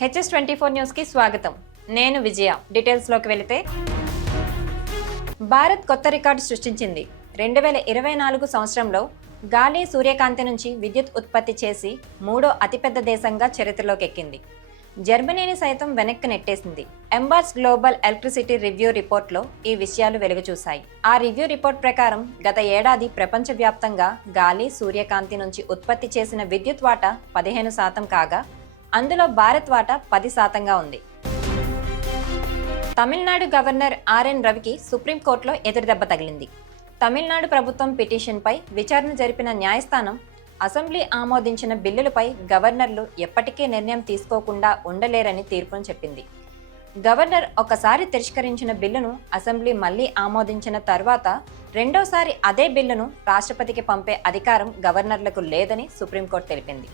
HS24 news కి స్వాగతం. నేను విజయ. డీటెయిల్స్ లోకి వెళితే భారత్ కొత్త రికార్డు సృష్టించింది. 2024 సంవత్సరంలో గాలి సూర్యకాంతి నుంచి విద్యుత్ ఉత్పత్తి చేసి మూడో అతిపెద్ద దేశంగా చరిత్రలోకి ఎక్కింది. జర్మనీని సైతం వెనక్కి నెట్టేసింది. ఎంబార్స్ గ్లోబల్ ఎలక్ట్రిసిటీ రివ్యూ రిపోర్ట్లో ఈ విషయాలు వెలుగుచూశాయి. ఆ రివ్యూ రిపోర్ట్ ప్రకారం గత ఏడాది ప్రపంచవ్యాప్తంగా గాలి సూర్యకాంతి నుంచి ఉత్పత్తి చేసిన విద్యుత్ వాటా 15% కాగా అందులో భారత్ వాటా 10%గా ఉంది. తమిళనాడు గవర్నర్ ఆర్ఎన్ రవికి సుప్రీంకోర్టులో ఎదురుదెబ్బ తగిలింది. తమిళనాడు ప్రభుత్వం పిటిషన్పై విచారణ జరిపిన న్యాయస్థానం అసెంబ్లీ ఆమోదించిన బిల్లులపై గవర్నర్లు ఎప్పటికీ నిర్ణయం తీసుకోకుండా ఉండలేరని తీర్పును చెప్పింది. గవర్నర్ ఒకసారి తిరస్కరించిన బిల్లును అసెంబ్లీ మళ్లీ ఆమోదించిన తర్వాత రెండోసారి అదే బిల్లును రాష్ట్రపతికి పంపే అధికారం గవర్నర్లకు లేదని సుప్రీంకోర్టు తెలిపింది.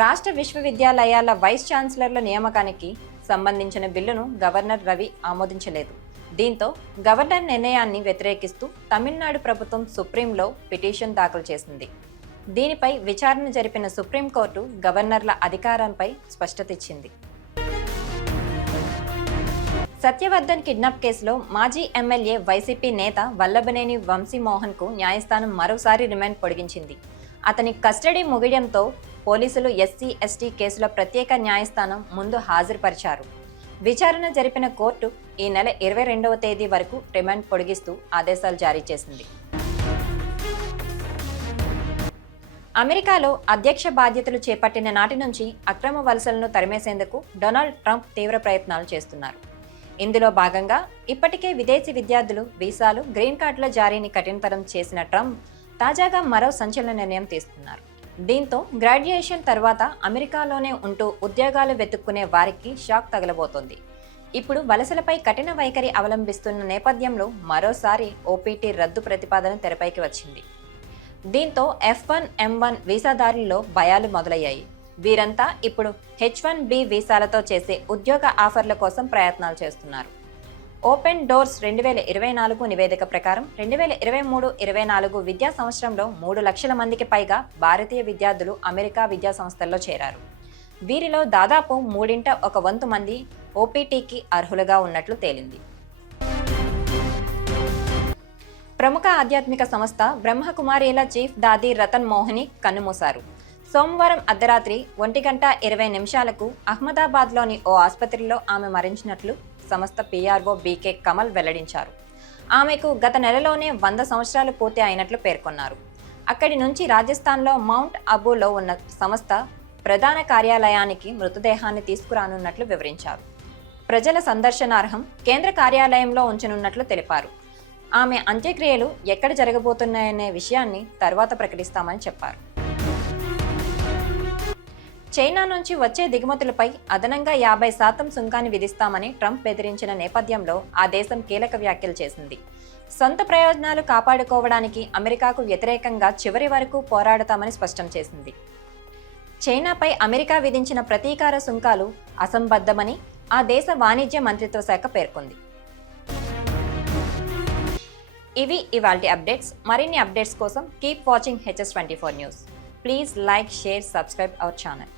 రాష్ట్ర విశ్వవిద్యాలయాల వైస్ ఛాన్సలర్ల నియామకానికి సంబంధించిన బిల్లును గవర్నర్ రవి ఆమోదించలేదు. దీంతో గవర్నర్ నిర్ణయాన్ని వ్యతిరేకిస్తూ తమిళనాడు ప్రభుత్వం సుప్రీంలో పిటిషన్ దాఖలు చేసింది. దీనిపై విచారణ జరిపిన సుప్రీంకోర్టు గవర్నర్ల అధికారంపై స్పష్టత ఇచ్చింది. సత్యవర్ధన్ కిడ్నాప్ కేసులో మాజీ ఎమ్మెల్యే వైసీపీ నేత వల్లభనేని వంశీమోహన్కు న్యాయస్థానం మరోసారి రిమాండ్ పొడిగించింది. అతని కస్టడీ ముగియడంతో పోలీసులు ఎస్సీ ఎస్టీ కేసుల ప్రత్యేక న్యాయస్థానం ముందు హాజరుపరిచారు. విచారణ జరిపిన కోర్టు ఈ నెల 22వ తేదీ వరకు రిమాండ్ పొడిగిస్తూ ఆదేశాలు జారీ చేసింది. అమెరికాలో అధ్యక్ష బాధ్యతలు చేపట్టిన నాటి నుంచి అక్రమ వలసలను తరిమేసేందుకు డొనాల్డ్ ట్రంప్ తీవ్ర ప్రయత్నాలు చేస్తున్నారు. ఇందులో భాగంగా ఇప్పటికే విదేశీ విద్యార్థులు వీసాలు, గ్రీన్ కార్డుల జారీని కఠినతరం చేసిన ట్రంప్ తాజాగా మరో సంచలన నిర్ణయం తీసుకున్నారు. దీంతో గ్రాడ్యుయేషన్ తర్వాత అమెరికాలోనే ఉంటూ ఉద్యోగాలు వెతుక్కునే వారికి షాక్ తగలబోతోంది. ఇప్పుడు వలసలపై కఠిన వైఖరి అవలంబిస్తున్న నేపథ్యంలో మరోసారి ఓపీటీ రద్దు ప్రతిపాదన తెరపైకి వచ్చింది. దీంతో F1, M1 వీసాదారుల్లో భయాలు మొదలయ్యాయి. వీరంతా ఇప్పుడు H1B వీసాలతో చేసే ఉద్యోగ ఆఫర్ల కోసం ప్రయత్నాలు చేస్తున్నారు. ఓపెన్ డోర్స్ 2024 నివేదిక ప్రకారం 2023-24 విద్యా సంవత్సరంలో 3 లక్షల మందికి పైగా భారతీయ విద్యార్థులు అమెరికా విద్యా సంస్థల్లో చేరారు. వీరిలో దాదాపు 1/3 మంది ఓపీటీకి అర్హులుగా ఉన్నట్లు తేలింది. ప్రముఖ ఆధ్యాత్మిక సంస్థ బ్రహ్మకుమారీల చీఫ్ దాది రతన్ మోహని కన్నుమూశారు. సోమవారం అర్ధరాత్రి 1:20 అహ్మదాబాద్లోని ఓ ఆసుపత్రిలో ఆమె మరణించినట్లు సంస్థ PRO BK కమల్ వెల్లడించారు. ఆమెకు గత నెలలోనే 100 సంవత్సరాలు పూర్తి అయినట్లు పేర్కొన్నారు. అక్కడి నుంచి రాజస్థాన్లో మౌంట్ అబూలో ఉన్న సంస్థ ప్రధాన కార్యాలయానికి మృతదేహాన్ని తీసుకురానున్నట్లు వివరించారు. ప్రజల సందర్శనార్హం కేంద్ర కార్యాలయంలో ఉంచనున్నట్లు తెలిపారు. ఆమె అంత్యక్రియలు ఎక్కడ జరగబోతున్నాయనే విషయాన్ని తర్వాత ప్రకటిస్తామని చెప్పారు. చైనా నుంచి వచ్చే దిగుమతులపై అదనంగా 50% సుంకాన్ని విధిస్తామని ట్రంప్ బెదిరించిన నేపథ్యంలో ఆ దేశం కీలక వ్యాఖ్యలు చేసింది. సొంత ప్రయోజనాలు కాపాడుకోవడానికి అమెరికాకు వ్యతిరేకంగా చివరి వరకు పోరాడతామని స్పష్టం చేసింది. చైనాపై అమెరికా విధించిన ప్రతీకార సుంకాలు అసంబద్ధమని ఆ దేశ వాణిజ్య మంత్రిత్వ శాఖ పేర్కొంది. ఇవి ఇవాల్టి అప్డేట్స్. మరిన్ని అప్డేట్స్ కోసం keep watching HS24 news. Please like, share, subscribe our channel.